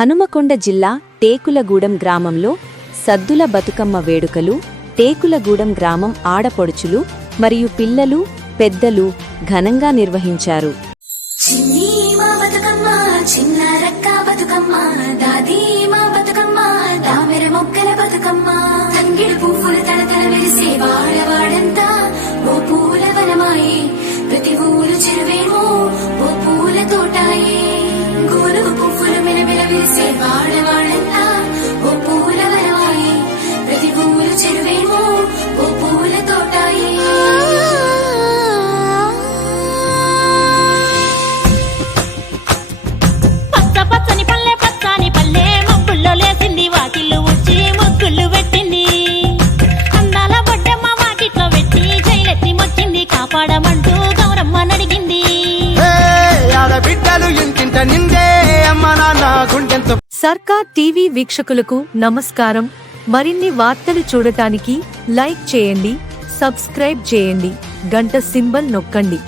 హనుమకొండ జిల్లా టేకులగూడెం గ్రామంలో సద్దుల బతుకమ్మ వేడుకలు టేకులగూడెం గ్రామం ఆడపడుచులు మరియు పిల్లలు పెద్దలు ఘనంగా నిర్వహించారు. ప్రతి ఊరు చెరువేమో ఓ పూల తోటాయే, గోరుగు పువ్వులు మిలమిల విరిసే వాడవాడంతా ఓ పూల వనమాయే, ప్రతి ఊరు చెరువేమో ఓ పూల తోటాయే. పచ్చ పచ్చని పల్లె పచ్చని పల్లె మబ్బుల్లో లేసింది, వాకిళ్ళు ఉచ్చి ముగ్గులు పెట్టింది, అందాల బొడ్డమ్మ వాకిట్లో పెట్టి జైలెత్తి మొచ్చింది, కాపాడమంటూ గౌరమ్మ నడిగింది. సర్కార్ టీవీ వీక్షకులకు నమస్కారం. మరిన్ని వార్తలు చూడటానికి లైక్ చేయండి, సబ్స్క్రైబ్ చేయండి, గంట సింబల్ నొక్కండి.